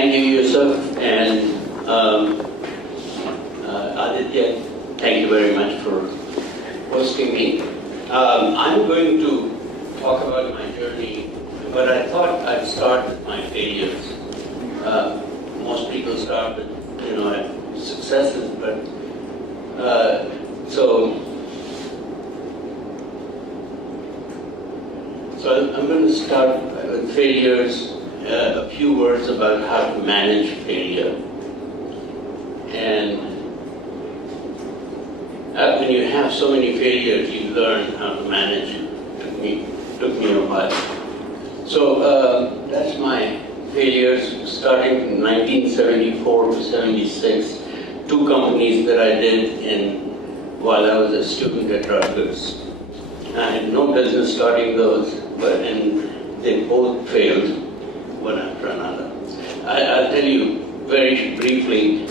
Thank you, Yusuf, and Aditya, thank you very much for hosting me. I'm going to talk about my journey, but I thought I'd start with my failures. Most people start with, successes, but so I'm going to start with failures, a few words about how to manage failure. And when you have so many failures, you learn how to manage it. Took me a while. So that's my failures, starting from 1974 to 76. 2 companies that I did while I was a student at Rutgers. I had no business starting those, and they both failed one after another. I'll tell you very briefly,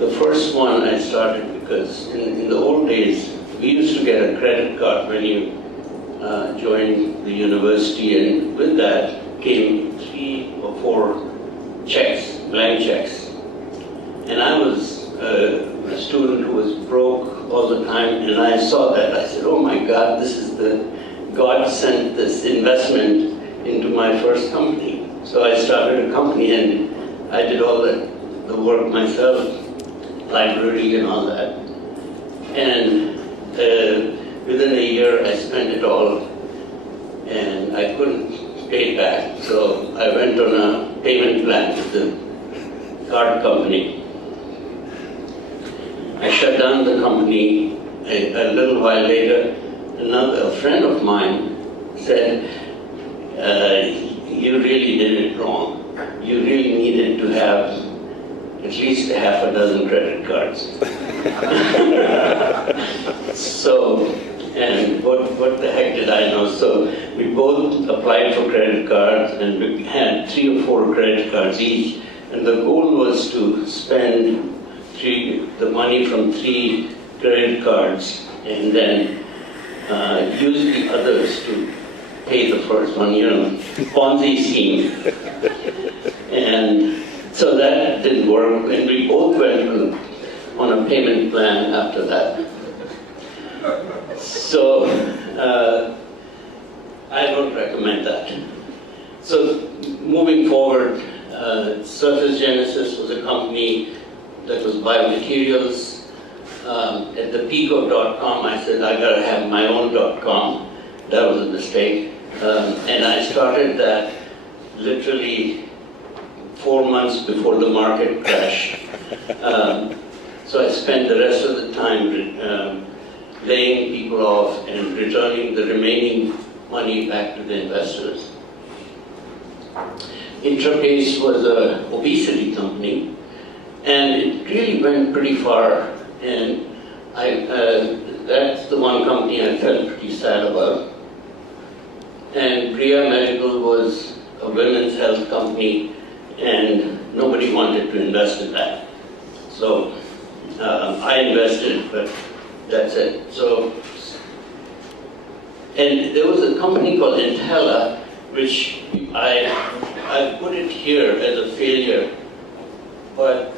the first one I started because in the old days, we used to get a credit card when you joined the university, and with that came 3 or 4 checks, blank checks. And I was a student who was broke all the time, and I saw that. I said, oh my God, this is God sent this investment into my first company. So I started a company, and I did all the work myself, library and all that. And within a year, I spent it all, and I couldn't pay it back. So I went on a payment plan with the card company. I shut down the company. A little while later, a friend of mine said, you really did it wrong. You really needed to have at least half a dozen credit cards. So, and what the heck did I know? So we both applied for credit cards, and we had 3 or 4 credit cards each. And the goal was to spend the money from 3 credit cards and then use the others to pay the first one, Ponzi scheme. And so that didn't work, and we both went on a payment plan after that. So I don't recommend that. So moving forward, Surface Genesis was a company that was biomaterials. At the peak of .com, I said, I gotta have my own .com. That was a mistake. And I started that literally 4 months before the market crashed. So I spent the rest of the time laying people off and returning the remaining money back to the investors. Intrapace was an obesity company, and it really went pretty far. And that's the one company I felt pretty sad about. And Priya Medical was a women's health company, and nobody wanted to invest in that. So I invested, but that's it. So, and there was a company called Intella, which I put it here as a failure, but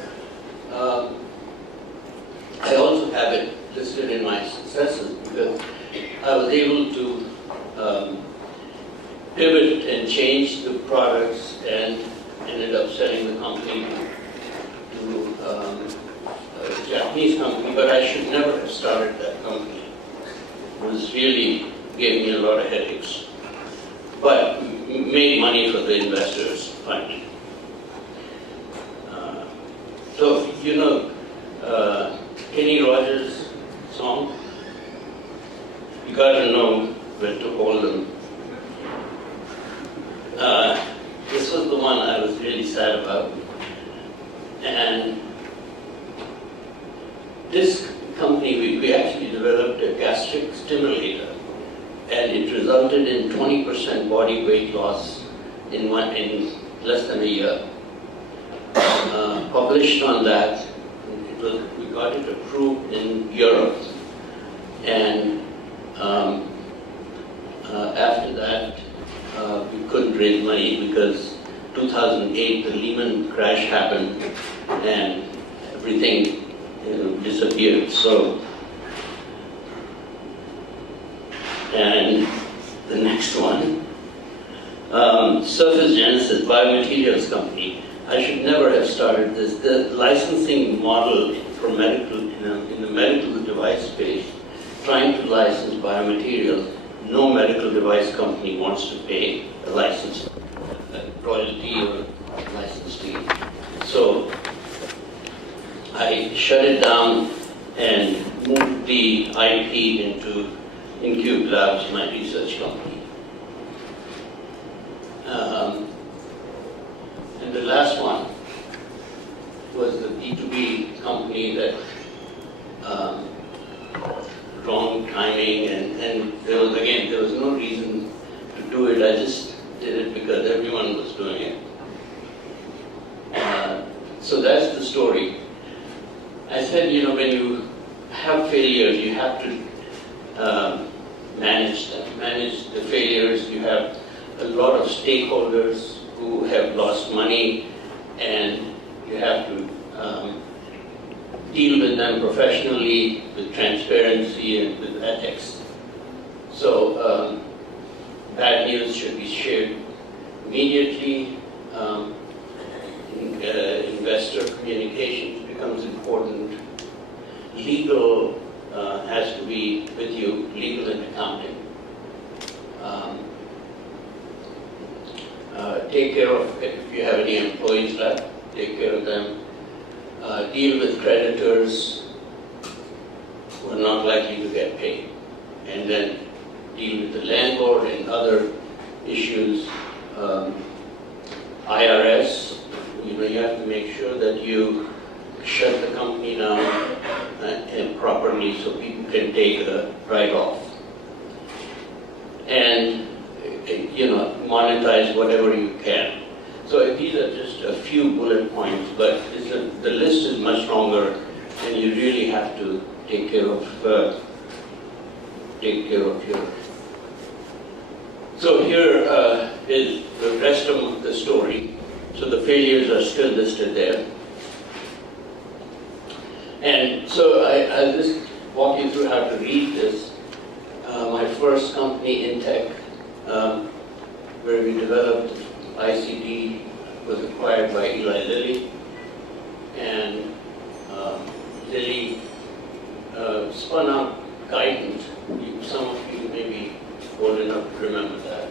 I also have it listed in my successes because I was able to pivot and change the products and ended up selling the company to a Japanese company, but I should never have started that company. It really gave me a lot of headaches, but made money for the investors, fine. So, Kenny Rogers' song, you gotta know when to hold them. This was the one I was really sad about. And this company, we actually developed a gastric stimulator, and it resulted in 20% body weight loss in less than a year. Published on that. We got it approved in Europe, and after that we couldn't raise money because 2008, the Lehman crash happened, and everything disappeared. So, and the next one, Surface Genesis, biomaterials company. I should never have started this. The licensing model for medical, in the medical device space, trying to license biomaterials, no medical device company wants to pay a license, a royalty or license fee. So I shut it down and moved the IP into InCube Labs, my research company. And the last one was the B2B company that wrong timing, and there was no reason to do it. I just did it because everyone was doing it. So that's the story. I said, when you have failures, you have to manage them, manage the failures. You have a lot of stakeholders who have lost money, and you have to deal with them professionally, with transparency and with ethics. So bad news should be shared immediately. Investor communications becomes important. Legal has to be with you, legal and accounting. Take care of, if you have any employees left, take care of them. Deal with creditors who are not likely to get paid. And then deal with the landlord and other issues. IRS, you have to make sure that you shut the company down and properly so people can take a write-off. And monetize whatever you can. So these are just a few bullet points, but the list is much longer, and you really have to take care of your. So here is the rest of the story. So the failures are still listed there. And so I'll just walk you through how to read this. My first company, InTech, where we developed ICD, was acquired by Eli Lilly, and Lilly spun out Guidance. Some of you may be old enough to remember that.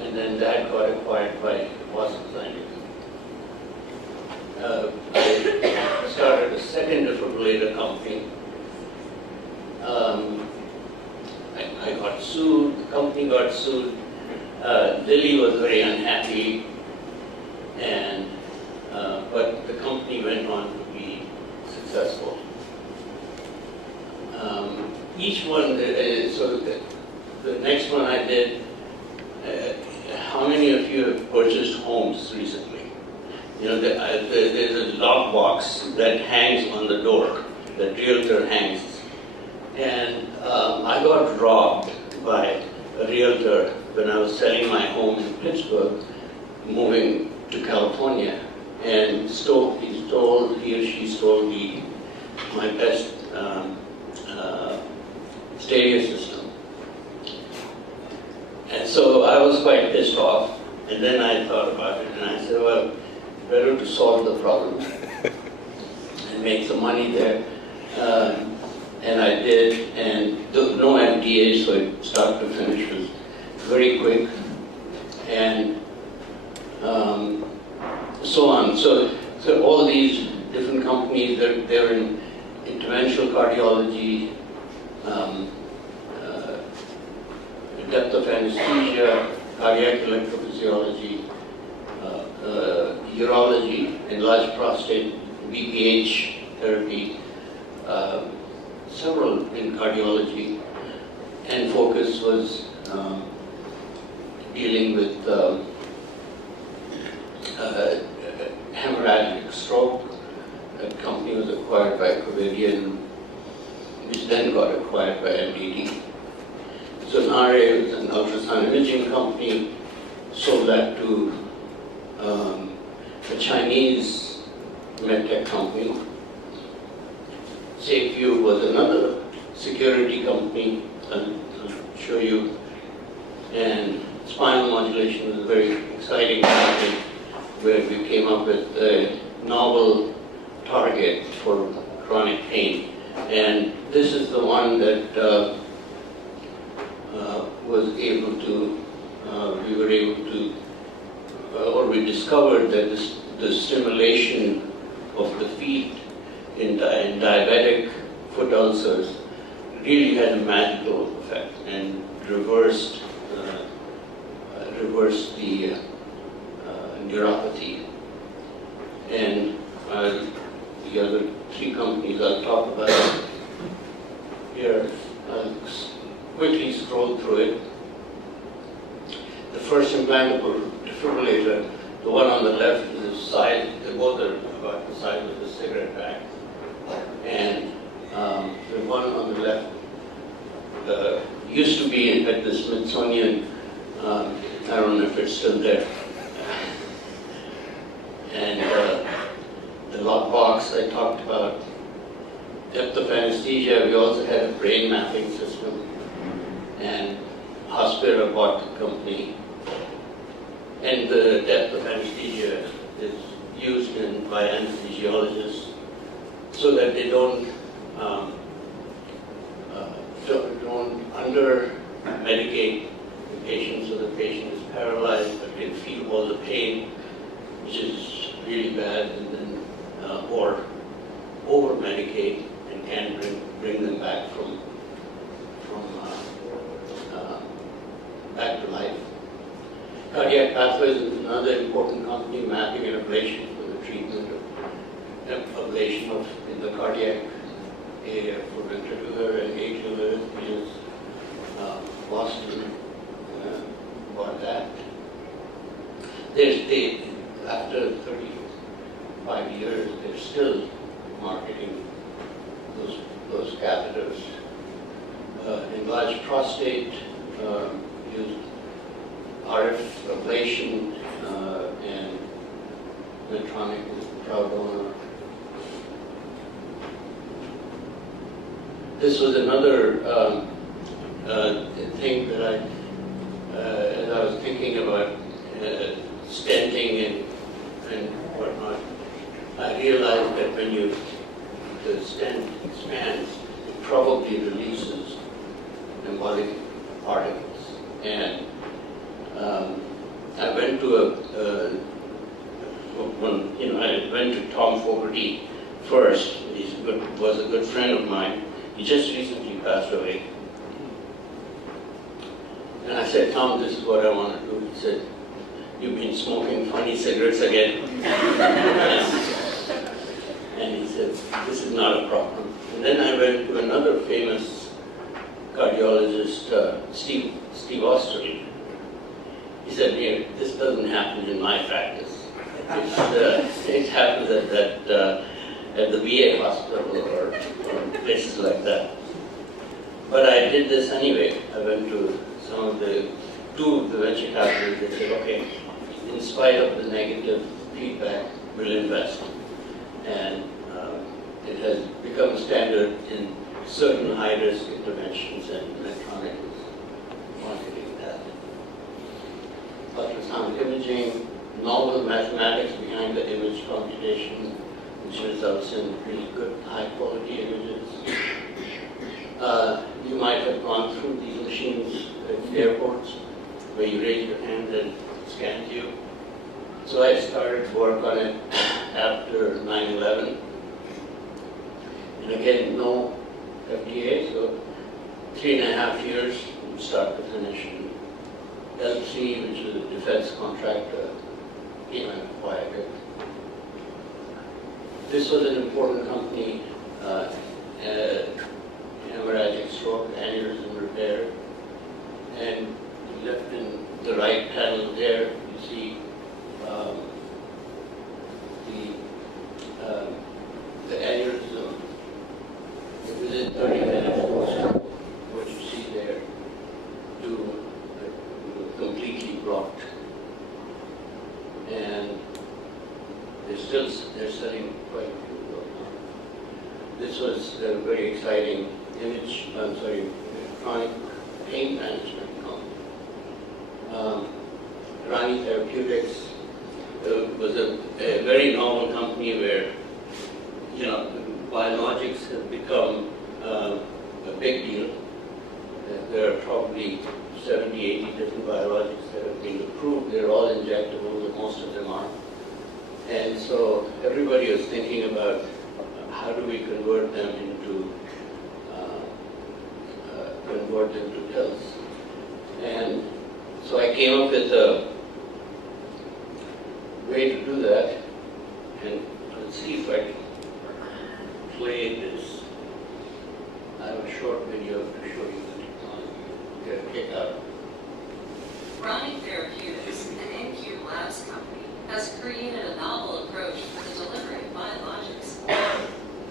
And then that got acquired by Boston Scientific. I started a second defibrillator company. I got sued, the company got sued. Lilly was very unhappy, and but the company went on to be successful. Each one, so the next one I did, how many of you have purchased homes recently? There's a lock box that hangs on the door, that realtor hangs. And I got robbed by a realtor when I was selling my home in Pittsburgh, moving to California, and he or she stole my best stereo system. And so I was quite pissed off, and then I thought about it, and I said, well, better to solve the problem and make some money there. And I did, and no FDA, so start to finish was very quick, and so on. So all these different companies, they're in interventional cardiology, depth of anesthesia, cardiac electrophysiology, urology, enlarged prostate, BPH therapy, several in cardiology, and focus was dealing with hemorrhagic stroke. That company was acquired by Covidian, which then got acquired by MDT. So Nare was an ultrasound imaging company, sold that to a Chinese medtech company. JHU was another security company, I'll show you. And spinal modulation was a very exciting company where we came up with a novel target for chronic pain. And this is the one that was able to, we were able to, or we discovered that the stimulation of the feet in diabetic foot ulcers really had a magical effect and reversed the neuropathy. And the other three companies I'll talk about here. I'll quickly scroll through it. The first implantable defibrillator, the one on the left is the size, they both are about the size of a cigarette pack. And the one on the left used to be at the Smithsonian, I don't know if it's still there. And the lockbox I talked about, depth of anesthesia, we also had a brain mapping system. And Hospital bought the company. And the depth of anesthesia is used by anesthesiologists so that they don't under-medicate the patient so the patient is paralyzed but can feel all the pain, which is really bad, and then or over-medicate and can bring them back from back to life. Cardiac Pathways is another important company, mapping and ablation for the treatment of ablation in the cardiac area for ventricular and atrial arrhythmias. Boston bought that. After 35 years, they're still marketing those catheters. Enlarged prostate used RF ablation, and Medtronic is the proud owner. This was another thing that as I was thinking about stenting and whatnot, I realized that when the stent expands, it probably releases embolic particles. And I went to I went to Tom Fogarty first. He was a good friend of mine. He just recently passed away. And I said, Tom, this is what I want to do. He said, you've been smoking funny cigarettes again. And he said, this is not a problem. And then I went to another famous cardiologist, Steve Osterley. He said, this doesn't happen in my practice. It happens at the VA hospital or places like that. But I did this anyway. I went to two of the venture capitalists. They said, okay, in spite of the negative feedback, we'll invest. And it has become standard in certain high-risk interventions, and Medtronic is marketing that. Ultrasound imaging, novel mathematics behind the image computation, which results in really good, high-quality images. You might have gone through these machines at airports, where you raise your hand and it scans you. So I started work on it after 9/11. And again, no FDA, so 3.5 years from start to finish. And LC, which was a defense contractor, came and acquired it. This was an important company, hemorrhagic stroke, aneurysm repair. And left in the right panel there, you see the aneurysm within 30 minutes. What you see there, completely blocked. and they're selling quite a few of them. This was a very exciting chronic pain management company. Rani Therapeutics was a very novel company where, biologics have become a big deal. There are probably 70, 80 different biologics that have been approved. They're all injectable, most of them are. And so everybody was thinking about how do we convert them into pills. And so I came up with a way to do that. And let's see if I can play this. I have a short video to show you the technology. Get a kick out. Rani Therapeutics, an InCube Labs company, has created a novel approach for the delivery of biologics.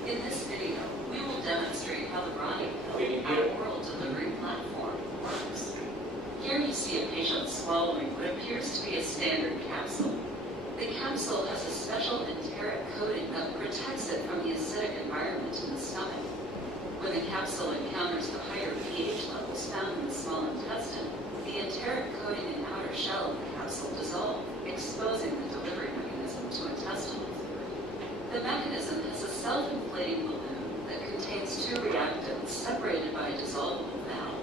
In this video, we will demonstrate how the Rani pill, our oral delivery platform, works. Here you see a patient swallowing what appears to be a standard capsule. The capsule has a special enteric coating that protects it from the acidic environment in the stomach. When the capsule encounters the higher pH levels found in the small intestine, the enteric coating and outer shell of the capsule dissolve, exposing the delivery mechanism to intestinal fluid. The mechanism has a self-inflating balloon that contains two reactants separated by a dissolvable valve.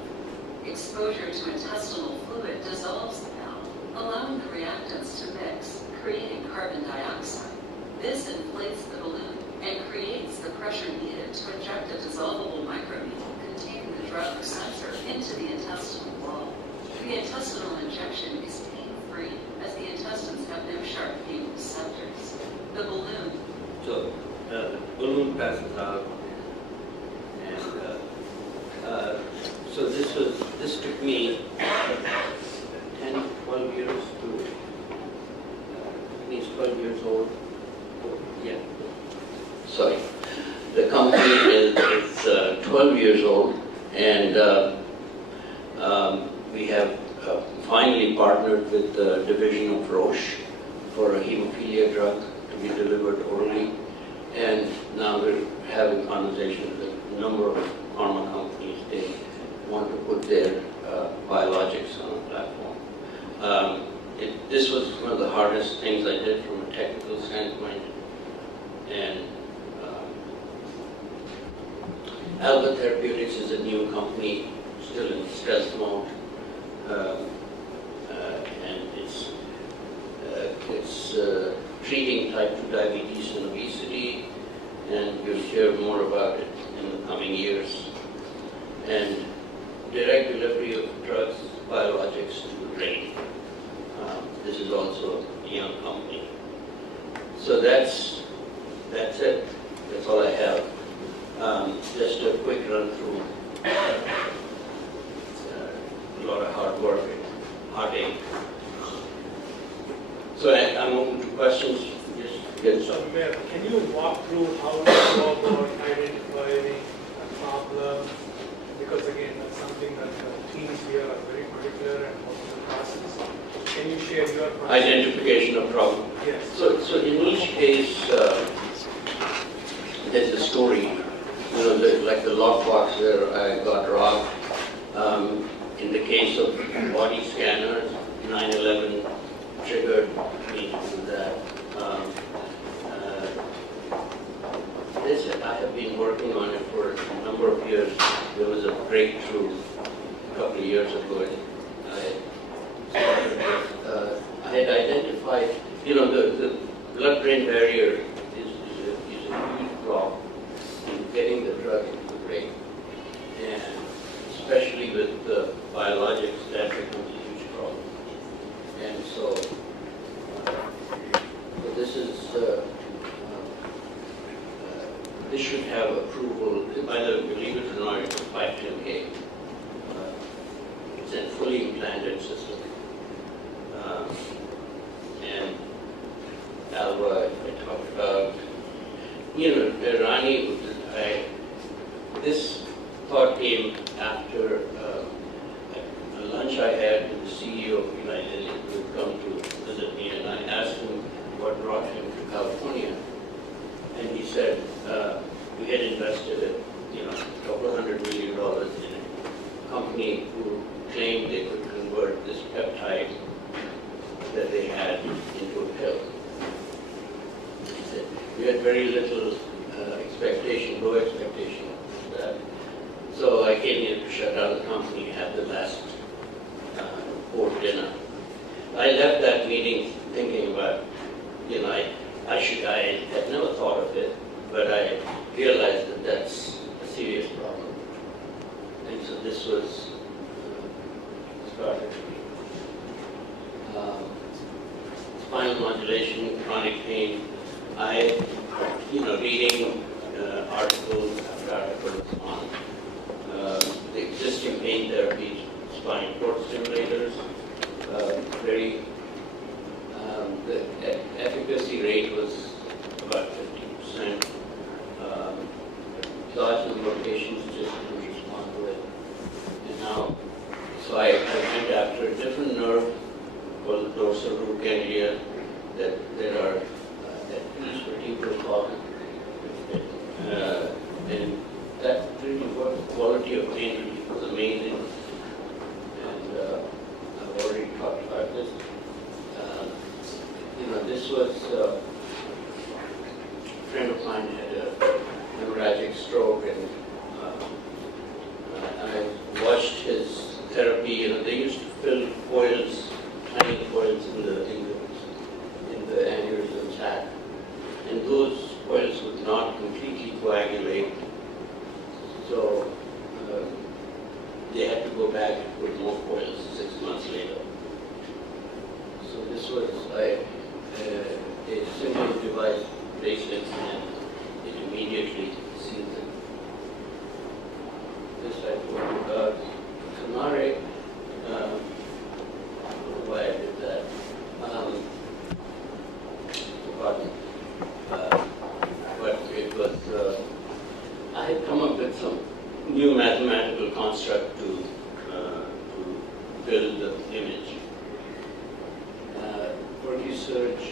Exposure to intestinal fluid dissolves the valve, allowing the reactants to mix, creating carbon dioxide. This inflates the balloon and creates the pressure needed to inject a dissolvable microneedle containing the drug or sensor into the intestinal wall. The intestinal injection is pain-free, as the intestines have no sharp pain receptors. The balloon. So the balloon passes out, and so this took me 10, 12 years to. He's 12 years old. Yeah. Sorry. The company is 12 years old, and we have finally partnered with the division of Roche for a hemophilia drug to be delivered orally. And now we're having conversations with a number of pharma companies. They want to put their biologics on the platform. This was one of the hardest things I did from a technical standpoint. And Alpha Therapeutics is a new company, still in stealth mode, and it's treating type 2 diabetes and obesity, and you'll hear more about it in the coming years. And direct delivery of drugs, biologics to the brain. This is also a young company. So that's it. That's all I have. Just a quick run through. A lot of hard work and heartache. So I'm open to questions. Just get So, Mir, can you walk through how you go about identifying a problem? Because again, that's something that the teams here are very particular and most of the process. Can you share your process? Identification of problem. Yes. So in each case, there's a story. Like the lockbox where I got robbed. In the case of body scanners, 9/11 triggered me to do that. I have been working on it for a number of years. There was a breakthrough a couple of years ago. I had identified, the blood-brain barrier is a huge problem in getting the drug into the brain. And especially with the biologics, that becomes a huge problem. And so this should have approval, either, believe it or not, it's a 510(k). It's a fully implanted system. And Alva, I talked about, Rani, this thought came after a lunch I had with the CEO of United, who had come to visit me, and I asked him we had very little expectation, low expectation of that. So I came here to shut down the company, have the last board dinner. I left that meeting thinking about, I had never thought of it, but I realized that that's a serious problem. And so this was started. Spinal modulation, chronic pain. Reading articles after articles on the existing pain therapies, spinal cord stimulators, the efficacy rate was about 50%. Large number of patients just didn't respond to it. And now, so I went after a different nerve called the dorsal root ganglia that are at each vertebral column. And that really worked. The quality of pain was amazing. And I've already talked about this. This was a friend of mine had a hemorrhagic stroke, and I watched his therapy. They used to fill coils, tiny coils in the aneurysm sac, and those coils would not completely coagulate. So they had to go back and put more coils 6 months later. So this was a simple device placement, and it immediately sealed it. This I told about Kamare. I don't know why I did that. But it was, I had come up with some new mathematical construct to build the image. Corti surge,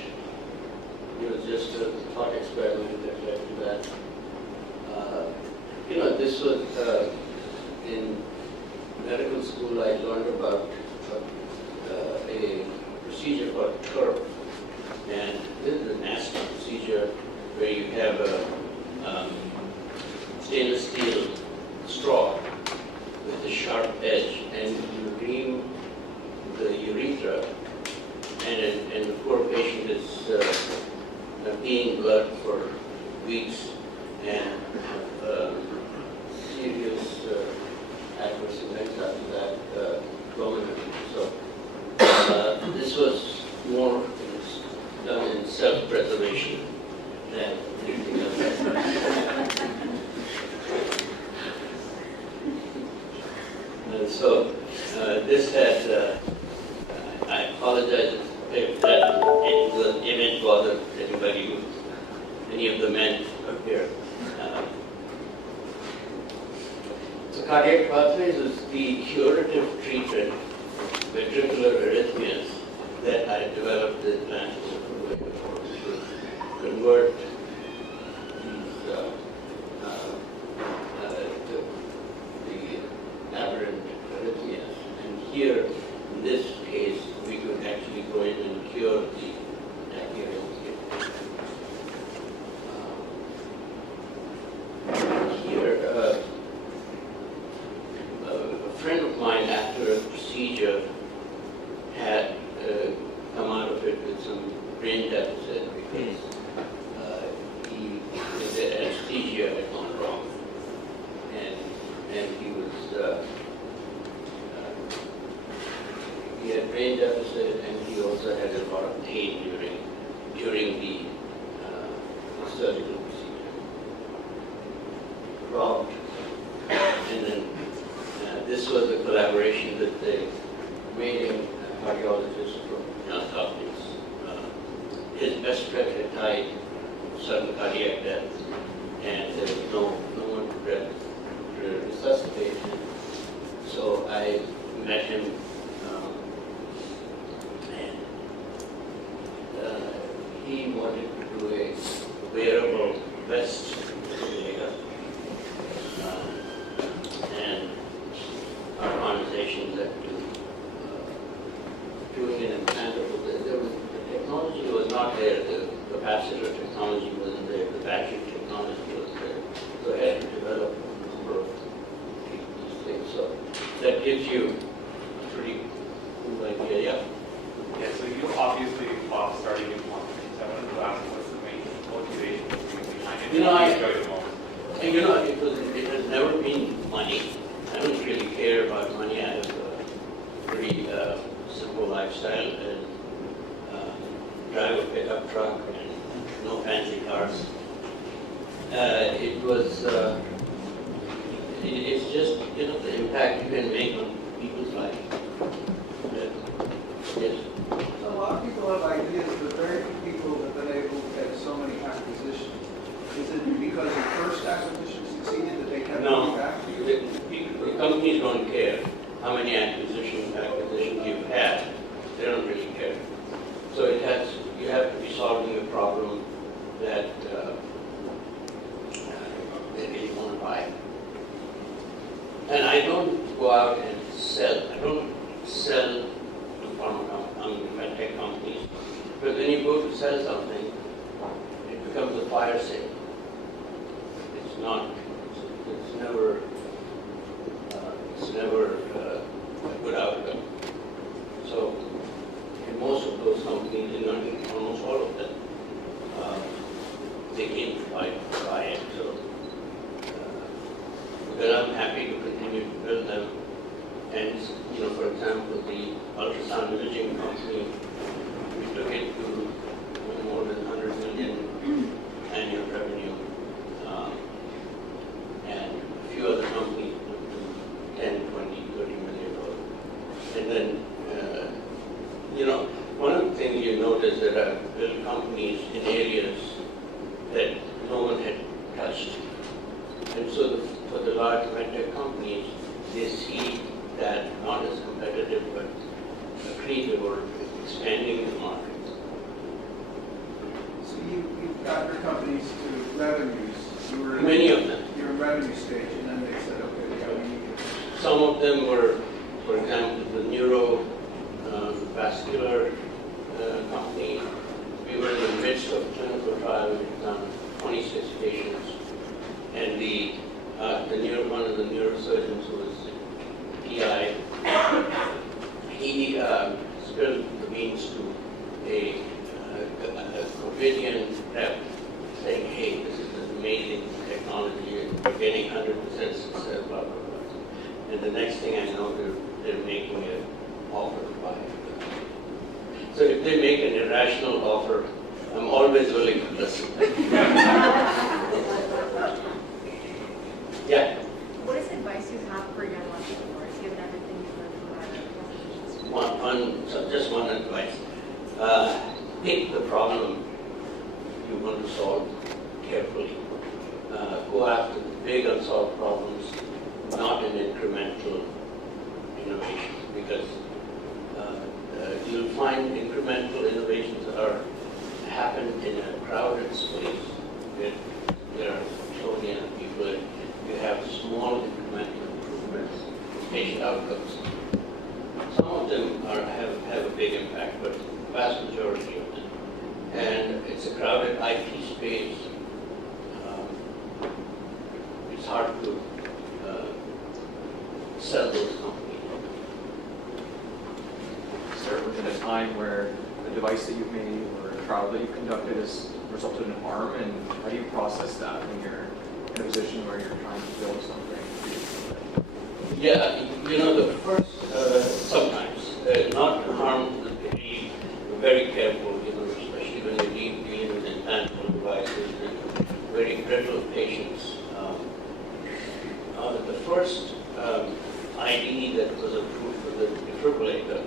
it was just a thought experiment that led to that. This was in medical school. I learned about a procedure called TURP, and this is a nasty procedure where you have a stainless steel straw with a sharp edge, and you ream the urethra, and the poor patient is peeing blood for weeks and serious adverse events after that, permanently. So this was more done in self-preservation than anything else. And so this had, I apologize if the image bothered anybody, any of the men up here. So cardiac pathways is the curative treatment ventricular arrhythmias that I developed the implantable way before, which would convert these the aberrant arrhythmias. And here, in this case, we could actually go in and cure the tachyarrhythmia. Here, a friend of mine, after a procedure, had come out of it with some brain deficit because the anesthesia had gone wrong, and he had brain deficit, and he also had a lot of pain during the surgical procedure. Robbed, and then this was a collaboration with the amazing cardiologist from Johns Hopkins. His best friend had died of sudden cardiac death, and there was no one to resuscitate him. So I met him, and he wanted to do a wearable vest defibrillator, and our conversation led to doing an implantable. The technology was not there, the capacitor technology wasn't there. battery technology was there. So I had to develop a number of these things. So that gives you a pretty cool idea. Yeah. Yeah, so you obviously thought starting in companies. I wanted to ask what's the main motivation behind it? You know, What do you enjoy the most? And you know, it has never been money. I don't really care about money. I have a pretty simple lifestyle and drive a pickup truck and no fancy cars. It's just, you know, the impact you can make on people's life. Yes. So a lot of people have ideas, but very few people have been able to get so many acquisitions. Is it because the first acquisition succeeded that they kept coming back to you? The companies don't care how many acquisitions you've had. They don't really care. So you have to be solving a problem that they really want to buy. And I don't go out and sell. I don't sell to pharma tech companies. Because when you go to sell something, it becomes a fire sale. It's not. It's never a good outcome. So in most of those companies, in almost all of them, they came to buy it. So because I'm happy to continue to build them. And you know, for example, the ultrasound imaging company, we took it to more than 100 million annual revenue, and a few other companies took to 10, 20, 30 million dollars. And then, you know, one of the things you notice that I've built companies in areas that no one had touched. And so for the large medtech companies, they see that not as competitive, but accretive or expanding the market. So you got your companies to revenues. Many of them. You were in revenue stage, and then they said, okay, yeah, we need it. Some of them were, for example, the neurovascular company. We were in the midst of clinical trial. We've done 26 patients. And one of the neurosurgeons who was PI, he spilled the beans to a Covidian rep saying, hey, this is an amazing technology and we're getting 100% success, blah, blah, blah. And the next thing I know, they're making an offer to buy it. So if they make an irrational offer, I'm always willing to listen. Yeah. What is advice you have for young entrepreneurs, given everything you've learned from our Just one advice. Pick the problem you want to solve carefully. Go after the big unsolved problems, not in incremental innovations, because you'll find incremental innovations happen in a crowded space where there are so many people. You have small incremental improvements in patient outcomes. Some of them have a big impact, but the vast majority of them. And it's a crowded IT space. It's hard to sell those companies. Is there ever been a time where a device that you've made or a trial that you've conducted has resulted in harm, and how do you process that when you're in a position where you're trying to build something? Yeah, you know, the first, sometimes, not to harm the patient, very careful, you know, especially when you're dealing with implantable devices and very brittle patients. The first IDE that was approved for the defibrillator,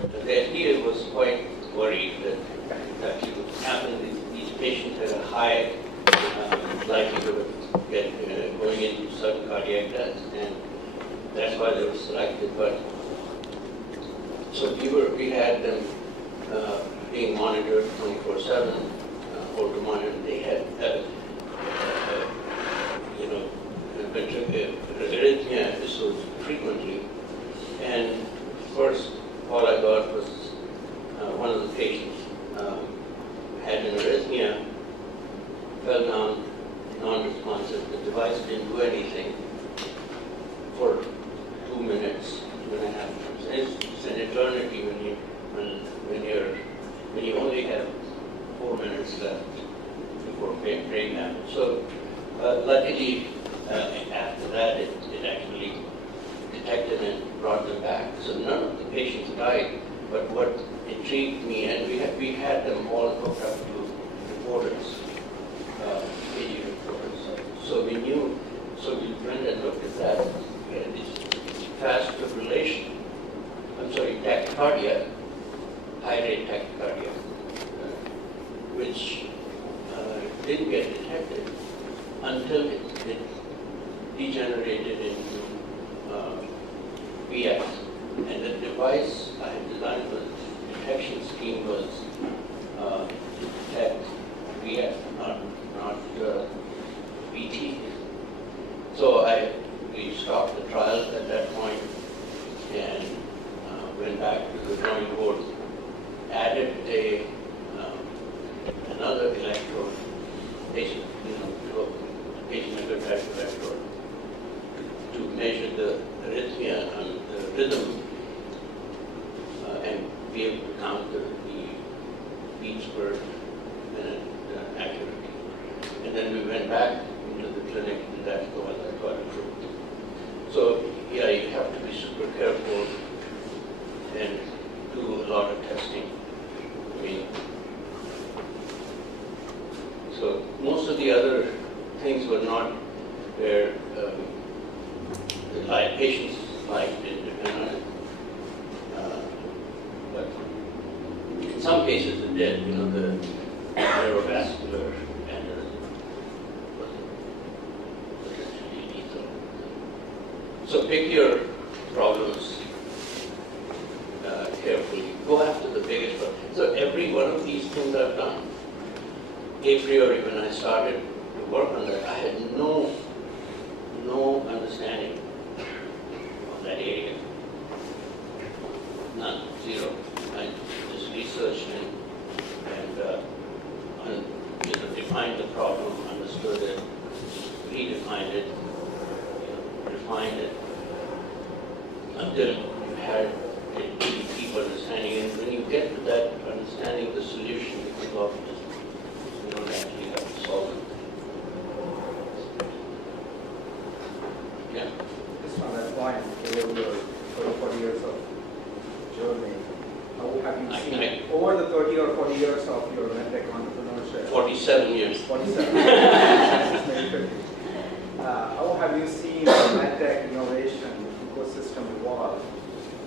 the FDA was quite worried that actually would happen. These patients had a high likelihood of going into sudden cardiac death, and that's why they were selected. But so we had them being monitored 24/7, auto monitored. They had arrhythmia episodes frequently, and first all I got was one of the patients had an arrhythmia eternity when you only have 4 minutes left before brain damage. So luckily, after that, it actually detected and brought them back. So none of the patients died, but what intrigued me, and we had them all hooked up to reporters, AG reporters. So we knew, so we went and looked at that. We had this fast fibrillation, tachycardia, high rate tachycardia, which didn't get detected until it degenerated into VF. And the device I had designed for the detection scheme was to detect VF, not VT. So we stopped the trials at that point and went back to the drawing board, added another electrode, pacemaker type electrode, to measure the arrhythmia and the rhythm and be able to count the beats per minute accurately. And then we went back into the clinic, and that's the one that got approved. So yeah, you have to be super careful and do a lot of testing. I mean, so most of the other things were not where the patient's life didn't depend on it. But in some cases it did, the neurovascular aneurysm was potentially lethal. So pick your problems carefully. Go after the biggest one. So every one of these things I've done, a priori when I started to work on that, I had no understanding of that area. None, zero. I just researched and defined the problem, understood it, redefined it, refined it, until you had a deep understanding. And when you get to that understanding, the solution becomes obvious. You don't actually have to solve it. Yeah. Just on that point, over your 40 years of journey, how have you seen over the 30 or 40 years of your medtech entrepreneurship? 47 years. 47. Maybe 50. How have you seen the medtech innovation ecosystem evolve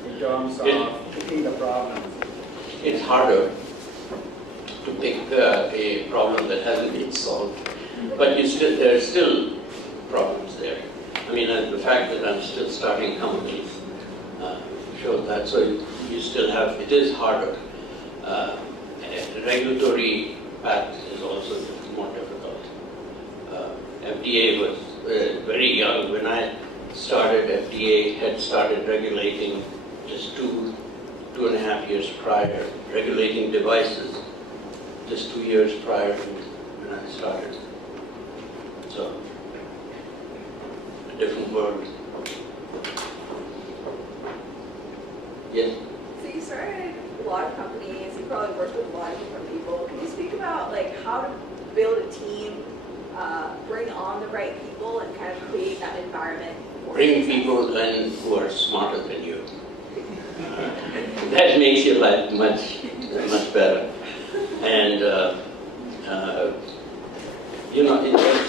in terms of picking the problems? It's harder to pick a problem that hasn't been solved, but there are still problems there. I mean, the fact that I'm still starting companies shows that. So you still have, it is harder. The regulatory path is also more difficult. FDA was very young. When I started, FDA had started regulating just two and a half years prior, regulating devices just 2 years prior to when I started. So, a different world. Yes? So you started a lot of companies, you probably worked with a lot of different people. Can you speak about how to build a team, bring on the right people, and kind of create that environment? Bring people in who are smarter than you. That makes your life much better. And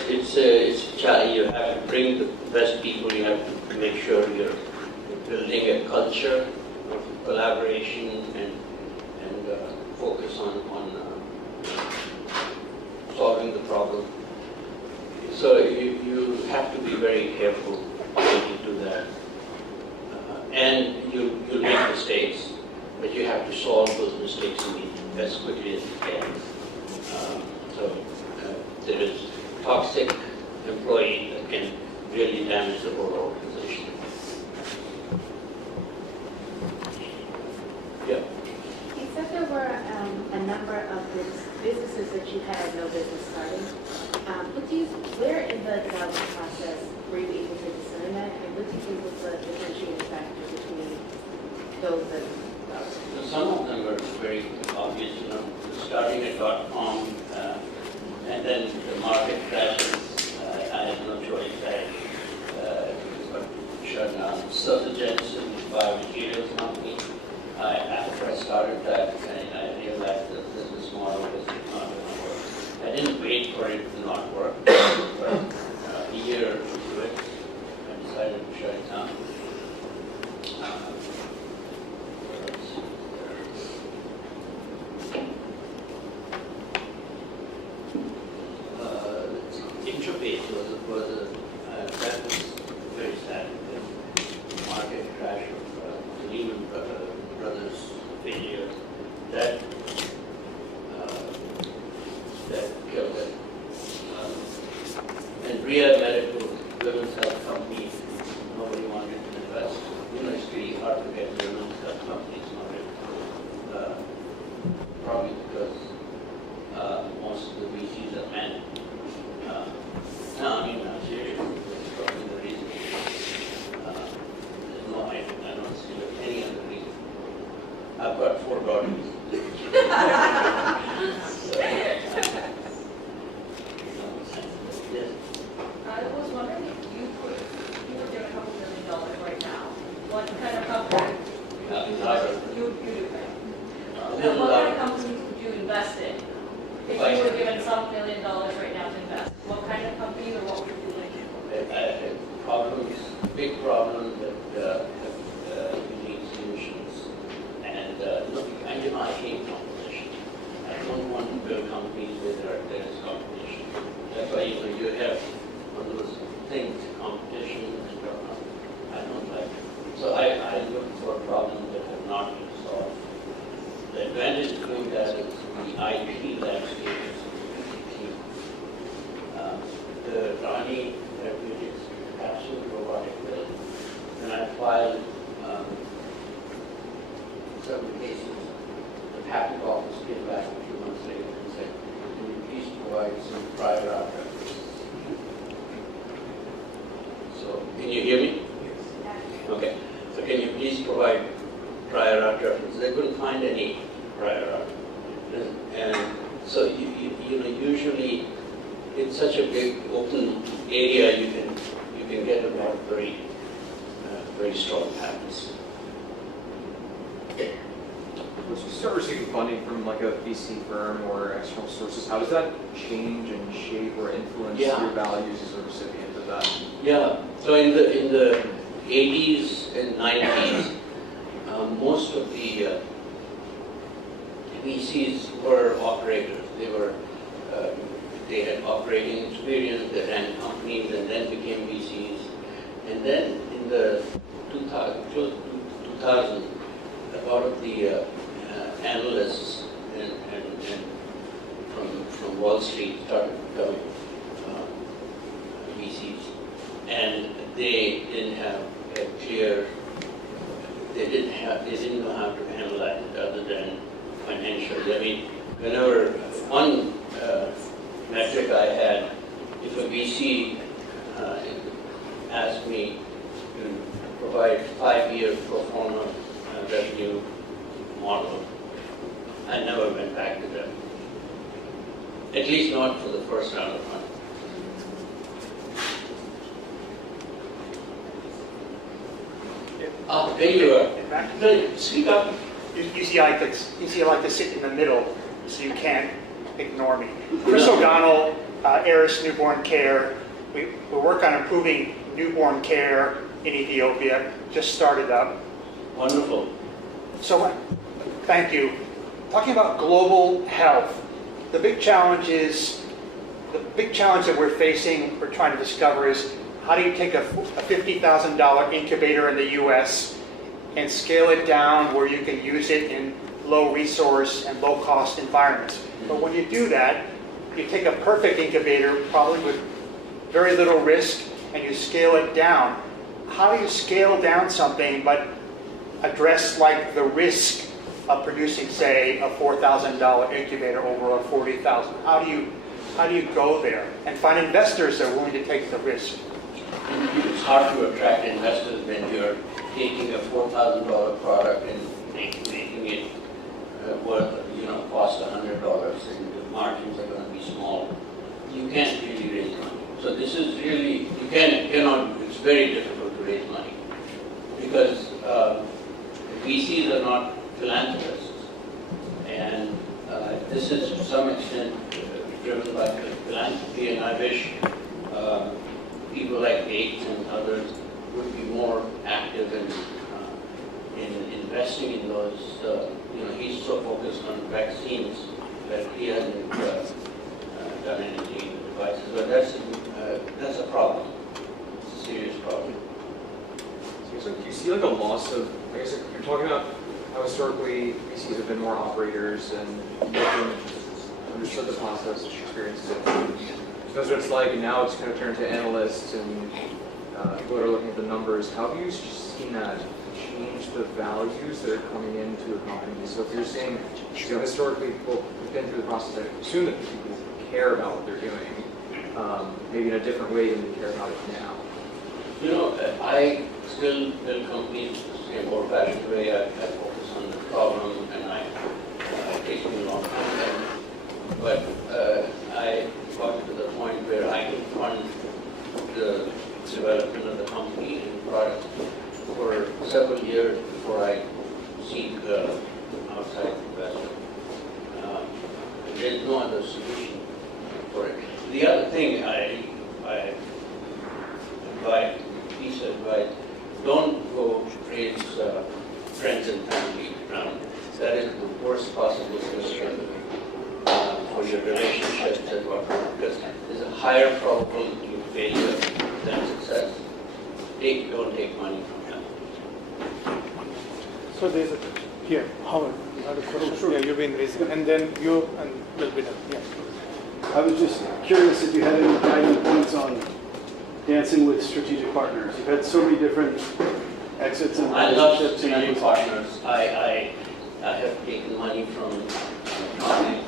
it's a challenge. You have to bring the best people. You have to make sure you're building a culture of collaboration and focus on solving the problem. So you have to be very careful when you do that. And you'll make mistakes, but you have to solve those mistakes as quickly as you can. There is toxic employee that can really damage the whole organization. Yeah. You said there were a number of businesses that you had no business starting. Where in the development process were you able to discern that, and what do you think was the differentiating factor between those that some of them were very obvious, starting at .com, and then the market crashes. I had no choice. I got shut down. Surgeons and Bioengineering company. After I started that, I realized that the business model was not going to work. I didn't wait for it to not work, but a year into it, I decided to shut it down. Interface that was very sad. The market crash of Lehman Brothers failure that killed it. And Ria Medical women's health company, nobody wanted to invest. It's really hard to get women's health companies started, probably because most of the VCs are men. No, I mean, I'm serious. That's probably the reason. There's no, I don't see any other reason. I've got 4 daughters. Yes. I was wondering if you were doing a couple $1 million right now. What kind of company you do that? And what kind of companies would you invest in? If you were given some $1 million right now to invest, what kind of company or what would you do? Problems, big problems that you need solutions. And I hate competition. I don't want to build companies where there is competition. That's why you have one of those things, competition, and I don't like it. So I look for problems that have not been solved. The advantage of doing that is the IP landscape is key. The Rani Therapeutics capsule robotic pill, and I filed several cases. The patent office came back a few months later and said, can you please provide some prior art references? So, can you hear me? Okay. So can you please provide prior art references? They couldn't find any prior art. And so usually it's such a big open area you can get about very strong patents. Once you start receiving funding from like a VC firm or external sources, how does that change and shape or influence your values as a recipient of that? Yeah. So in the 80s and 90s, most of the VCs were operators. They had operating experience, they ran companies and then became VCs. And then in the 2000, a lot of the analysts and from Wall Street started becoming VCs. And they didn't have a clear, they didn't know how to analyze it other than financially. I mean, whenever one metric I had, if a VC asked me to provide 5-year pro forma revenue model, I never went back to them. At least not for the first round of funding. Oh, there you are. No, speak up. You see, I like to sit in the middle, so you can't ignore me. Chris O'Donnell, Eris Newborn Care. We work on improving newborn care in Ethiopia. Just started up. Wonderful. So, thank you. Talking about global health, the big challenge that we're facing, we're trying to discover is how do you take a $50,000 incubator in the U.S. and scale it down where you can use it in low resource and low cost environments. But when you do that, you take a perfect incubator, probably with very little risk, and you scale it down. How do you scale down something but address like the risk of producing, say, a $4,000 incubator over a $40,000? How do you go there and find investors that are willing to take the risk? It's hard to attract investors when you're taking a $4,000 product and making it philanthropists. And this is to some extent driven by philanthropy, and I wish people like Gates and others would be more active in investing in those. He's so focused on vaccines that he hasn't done anything with devices. But that's a problem. It's a serious problem. So do you see like a loss of, I guess you're talking about how historically VCs have been more operators and understood the process, experienced it. That's what it's like, and now it's kind of turned to analysts and people that are looking at the numbers. How have you seen that change the values that are coming into a company? So if you're saying, historically people have been through the process, I assume that people care about what they're doing, maybe in a different way than they care about it now. I still build companies the same old-fashioned way. I focus on the problem, and it takes me a long time. But I got to the point where I can fund the development of the company and product for several years before I seek outside investment. There's no other solution for it. The other thing I advise, piece of advice, don't go raise friends and family around. That is the worst possible system for your relationships and whatnot, because there's a higher probability of failure than success. Don't take money from them. So there's here, Howard, you had a question? Sure. Yeah, you've been raising, and then you and will be done. Yeah. I was just curious if you had any guiding points on dancing with strategic partners. You've had so many different exits and I love relationships and strategic acquisitions. partners. I have taken money from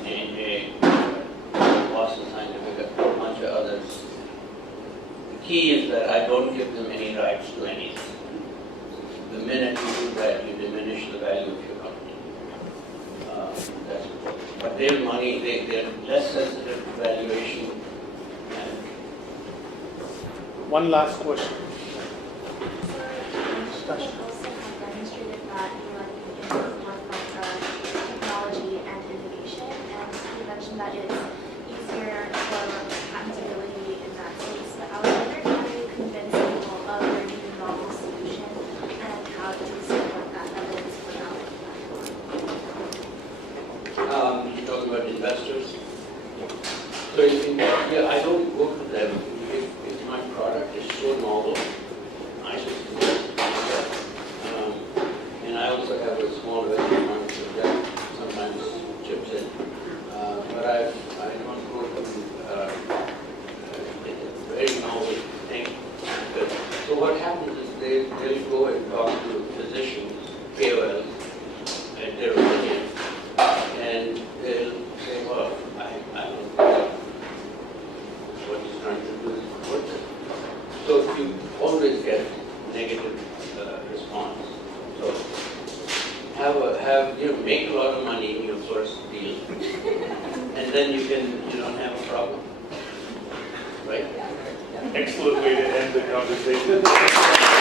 J&J, Boston Scientific, a bunch of others. The key is that I don't give them any rights to anything. The minute you do that, you diminish the value of your company. That's important. But their money, they're less sensitive to valuation. And one last question. So you also have demonstrated that you are in the forefront of technology and innovation, and you mentioned that it's easier for patentability in that space. But I was wondering how do you convince people of your new novel solution, and how do you support that evidence without it? you're talking about investors. So I don't go to them if my product is so novel. I just do it. And I also have a small venture fund that sometimes chips in. But I don't go to very novel thing. So what happens is they'll go and talk to physicians, KOLs, at their opinion, and they'll say, well, I don't know what he's trying to do is worth it. So you always get negative response. So make a lot of money in your first deal, and then you don't have a problem, right? Excellent way to end the conversation.